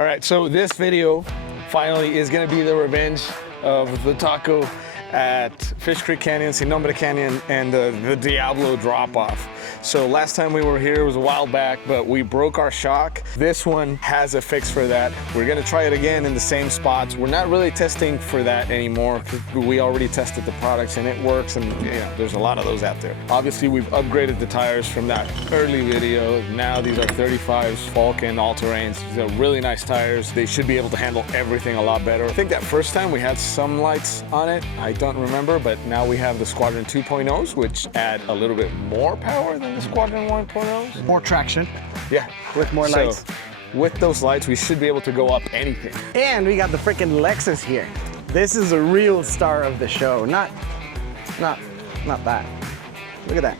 All right, so this video finally is gonna be the revenge of the taco at Fish Creek Canyon, Sin Nombre Canyon, and the Diablo drop-off. So last time we were here was a while back, but we broke our shock. This one has a fix for that. We're gonna try it again in the same spots. We're not really testing for that anymore because we already tested the products and it works, and there's a lot of those out there. Obviously, we've upgraded the tires from that early video. Now these are 35s, Falcon, all-terrains. These are really nice tires. They should be able to handle everything a lot better. I think that first time we had some lights on it. I don't remember, but now we have the Squadron 2.0s, which add a little bit more power than the Squadron 1.0s. More traction. Yeah. With more lights. With those lights, we should be able to go up anything. And we got the freaking Lexus here. This is a real star of the show. Not that. Look at that.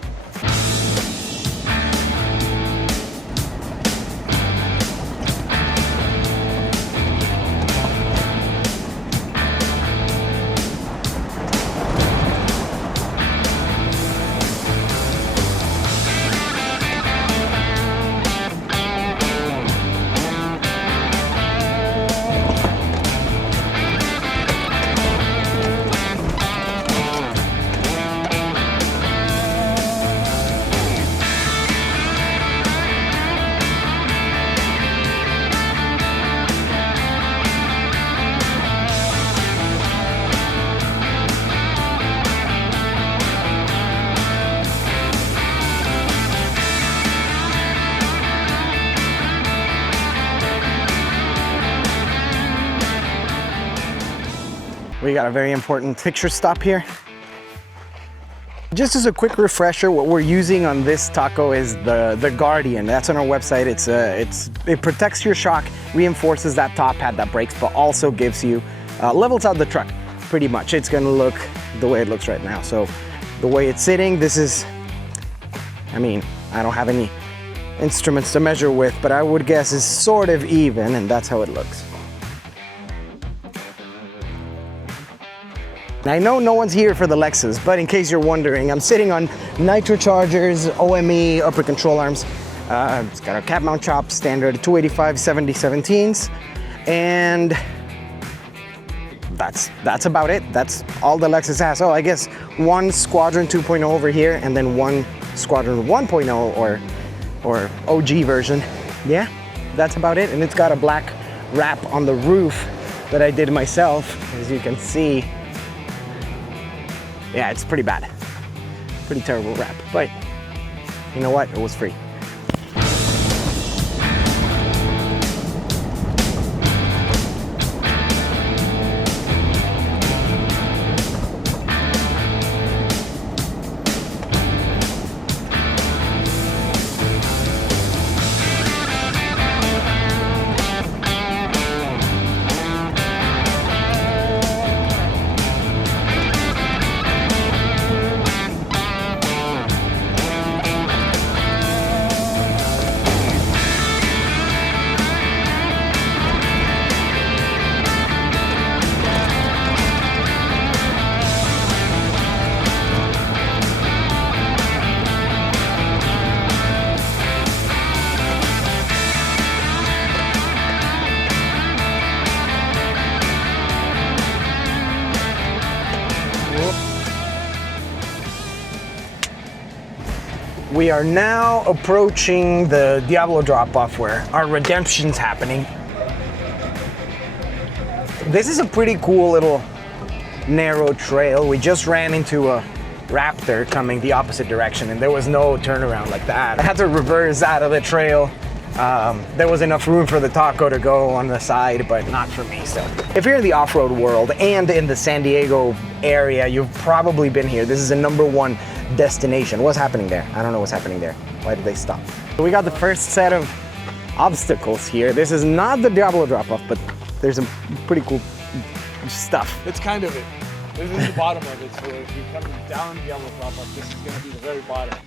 We got a very important picture stop here. Just as a quick refresher, what we're using on this taco is the Guardian. That's on our website. It protects your shock, reinforces that top pad that breaks, but also gives you, levels out the truck pretty much. It's gonna look the way it looks right now. So the way it's sitting, this is, I don't have any instruments to measure with, but I would guess is sort of even, and that's how it looks. I know no one's here for the Lexus, but in case you're wondering, I'm sitting on nitrochargers, OME, upper control arms. It's got a cap mount chop, standard 285 70/17s, and that's about it. That's all the Lexus has. Oh, I guess one Squadron 2.0 over here, and then one Squadron 1.0 or OG version. Yeah, that's about it. And it's got a black wrap on the roof that I did myself, as you can see. Yeah, it's pretty bad. Pretty terrible wrap, but you know what? It was free. We are now approaching the Diablo drop-off where our redemption's happening. This is a pretty cool little narrow trail. We just ran into a Raptor coming the opposite direction and there was no turnaround like that. I had to reverse out of the trail. There was enough room for the taco to go on the side, but not for me. So if you're in the off-road world and in the San Diego area, you've probably been here. This is a #1 destination. What's happening there? I don't know what's happening there. Why did they stop? So we got the first set of obstacles here. This is not the Diablo drop-off, but there's some pretty cool stuff. It's kind of it. This is the bottom of it. So if you come down Diablo drop-off, this is going to be the very bottom.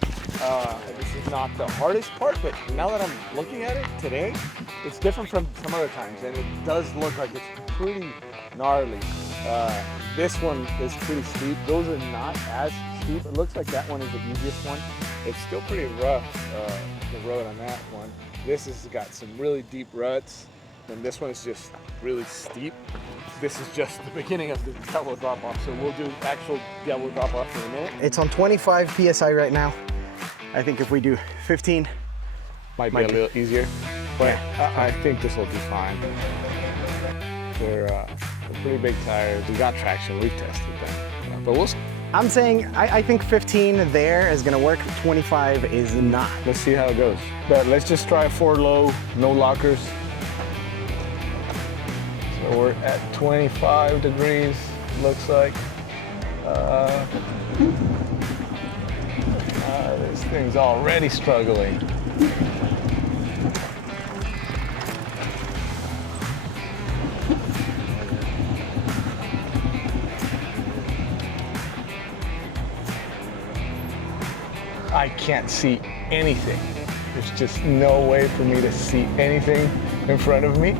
This is not the hardest part, but now that I'm looking at it today, it's different from some other times, and it does look like it's pretty gnarly. This one is pretty steep. Those are not as steep. It looks like that one is the easiest one. It's still pretty rough, the road on that one. This has got some really deep ruts. and this one is just really steep. This is just the beginning of the Diablo drop-off, so we'll do actual Diablo drop-off in a minute. It's on 25 PSI right now. I think if we do 15, might be a little easier, but yeah. I think this will be fine. They're pretty big tires. We got traction, we've tested them, but we'll see. I'm saying I think 15 there is gonna work, 25 is not. Let's see how it goes. But let's just try 4 low, no lockers. So we're at 25 degrees, looks like. This thing's already struggling. I can't see anything. There's just no way for me to see anything in front of me.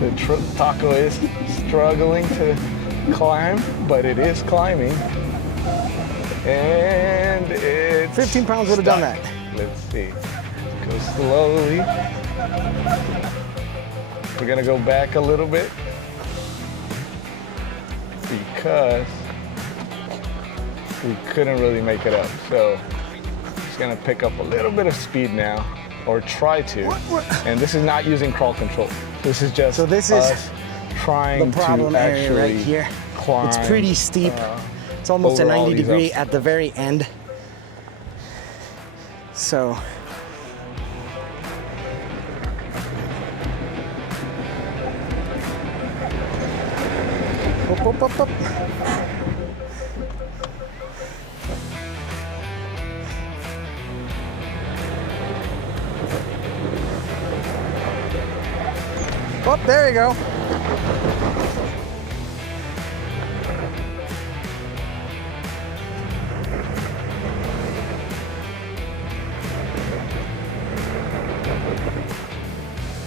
The Taco is struggling to climb, but it is climbing. And it's 15 pounds would have done that. Let's see. Go slowly. We're gonna go back a little bit because we couldn't really make it up. So it's gonna pick up a little bit of speed now, or try to. And this is not using crawl control. This is just us trying the problem to area actually right here. climb. It's pretty steep. It's almost a 90 degree at the very end. So up. Oh, there you go.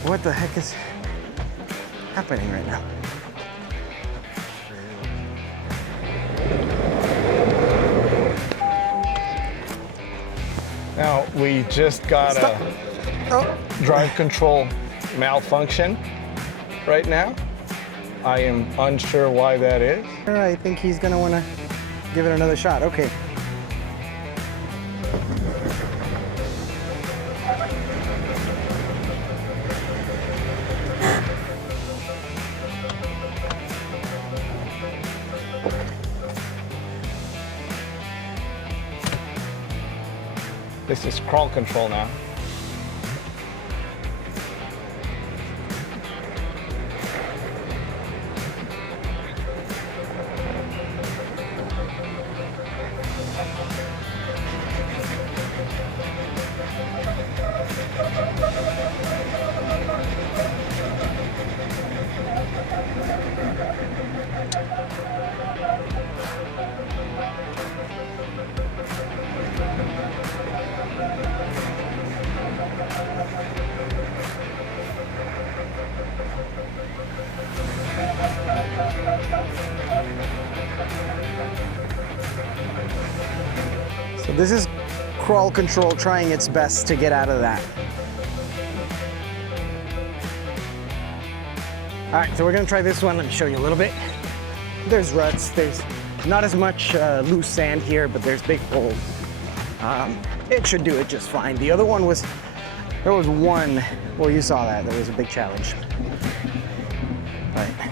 What the heck is happening right now? Now, we just got a drive control malfunction right now. I am unsure why that is. I think he's gonna wanna give it another shot. Okay. This is crawl control now. So this is crawl control trying its best to get out of that. All right, so we're gonna try this one. Let me show you a little bit. There's ruts, there's not as much loose sand here, but there's big holes. It should do it just fine. The other one was, there was one, well, you saw that, there was a big challenge. Right.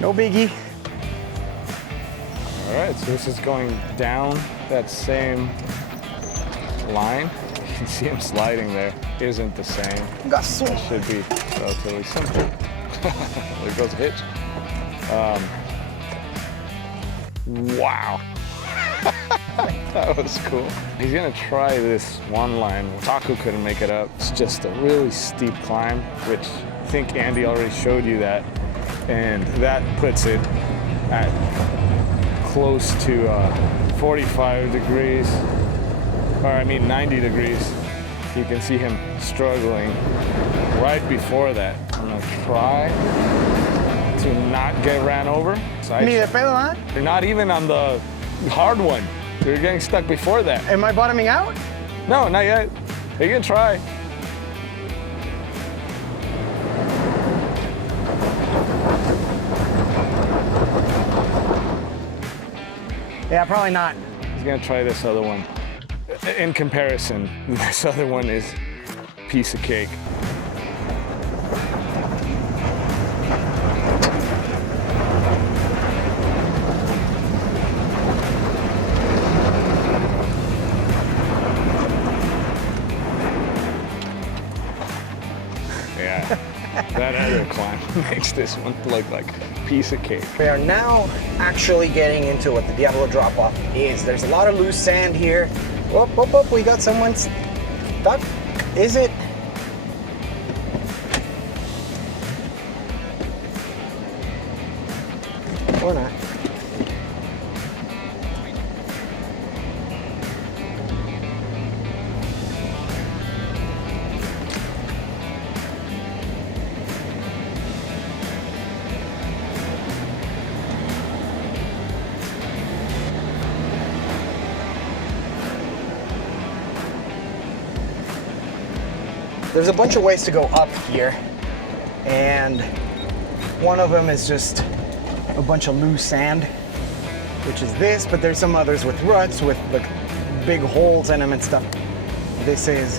No biggie. All right, so this is going down that same line. You can see him sliding there. Isn't the same. That should be relatively simple. There goes a hitch. Wow. That was cool. He's gonna try this one line. Taco couldn't make it up. It's just a really steep climb, which think Andy already showed you that. And that puts it at close to 45 degrees, or I mean 90 degrees. You can see him struggling right before that. I'm gonna try to not get ran over. So Ni de pedo, huh? you're not even on the hard one. You're getting stuck before that. Am I bottoming out? No, not yet. You can try. Yeah, probably not. He's gonna try this other one. In comparison, this other one is piece of cake. Yeah, that other climb makes this one look like a piece of cake. We are now actually getting into what the Diablo drop-off is. There's a lot of loose sand here. Whoop, whoop, whoop, we got someone stuck. Is it? Or not. There's a bunch of ways to go up here, and one of them is just a bunch of loose sand, which is this, but there's some others with ruts, with like big holes in them and stuff. This is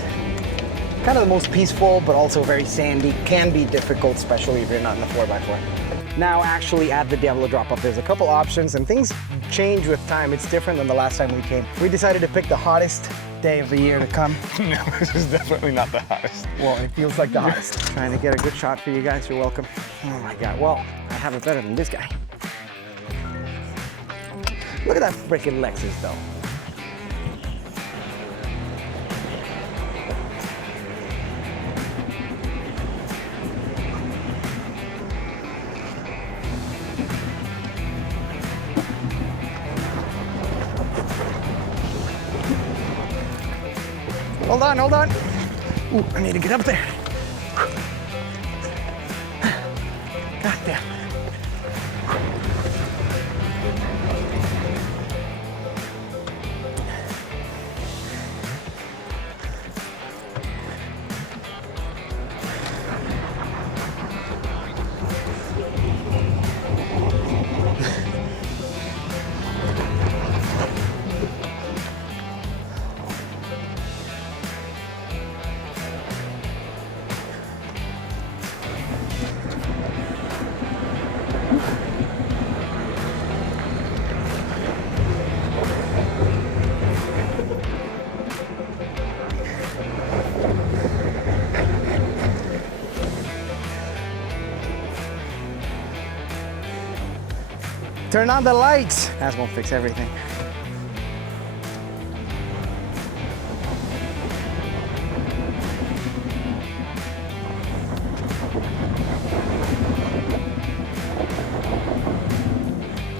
kind of the most peaceful, but also very sandy. Can be difficult, especially if you're not in the 4x4. Now, actually at the Diablo drop-off, there's a couple options, and things change with time. It's different than the last time we came. We decided to pick the hottest day of the year to come. No, this is definitely not the hottest. Well, it feels like the hottest. Trying to get a good shot for you guys. You're welcome. Oh my God. Well, I have it better than this guy. Look at that freaking Lexus, though. Hold on, hold on. Ooh, I need to get up there. God damn. Turn on the lights. That won't fix everything.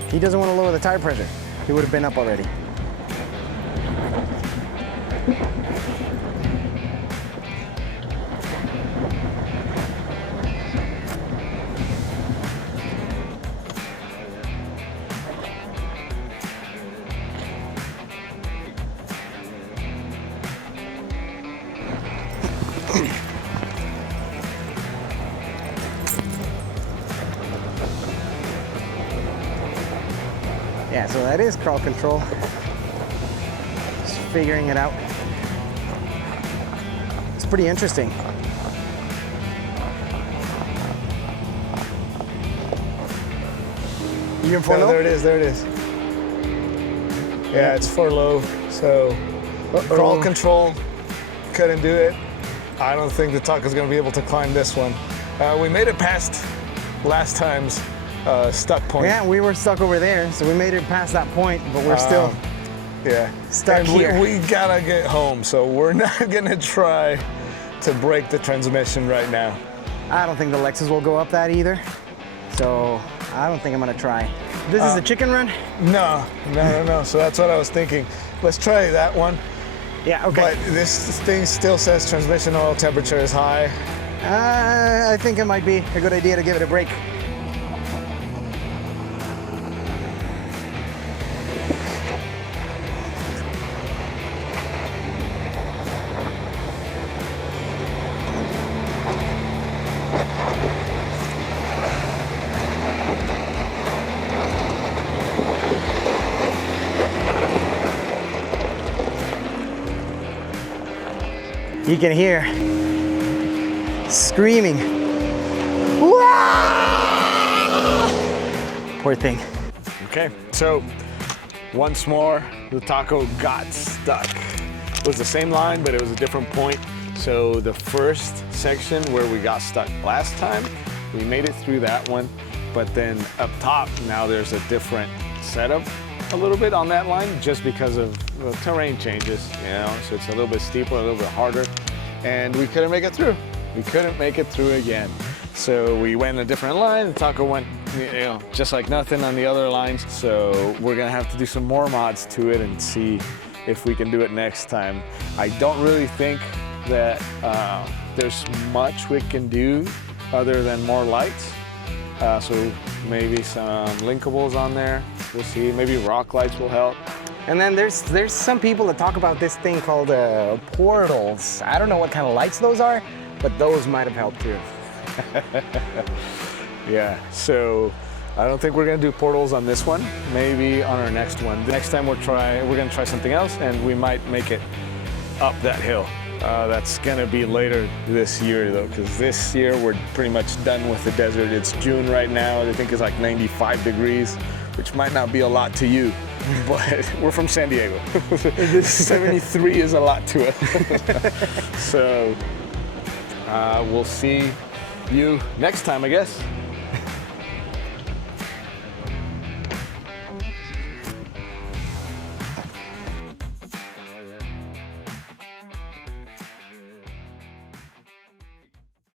He doesn't want to lower the tire pressure. He would have been up already. Yeah, so that is crawl control. Just figuring it out. It's pretty interesting. You in for low? There it is, there it is. Yeah, it's for low, so crawl control, couldn't do it. I don't think the Taco's gonna be able to climb this one. We made it past last time's stuck point. Yeah, we were stuck over there, so we made it past that point, but we're still stuck and here. We gotta get home, so we're not gonna try to break the transmission right now. I don't think the Lexus will go up that either. So I don't think I'm gonna try. This is a chicken run? No. So that's what I was thinking. Let's try that one. Yeah, okay. But this thing still says transmission oil temperature is high. I think it might be a good idea to give it a break. You can hear screaming. Poor thing. Okay, so once more, the Taco got stuck. It was the same line, but it was a different point. So the first section where we got stuck last time, we made it through that one, but then up top, now there's a different setup a little bit on that line just because of the terrain changes, you know, so it's a little bit steeper, a little bit harder, and we couldn't make it through. We couldn't make it through again. So we went a different line, the Taco went, you know, just like nothing on the other lines, so we're gonna have to do some more mods to it and see if we can do it next time. I don't really think that there's much we can do other than more lights. So maybe some linkables on there. We'll see. Maybe rock lights will help. And then there's some people that talk about this thing called portals. I don't know what kind of lights those are, but those might have helped too. Yeah, so I don't think we're gonna do portals on this one. Maybe on our next one. The next time we're gonna try something else, and we might make it up that hill. That's gonna be later this year though, because this year we're pretty much done with the desert. It's June right now. I think it's like 95 degrees, which might not be a lot to you, but we're from San Diego. 73 is a lot to us. So we'll see you next time, I guess.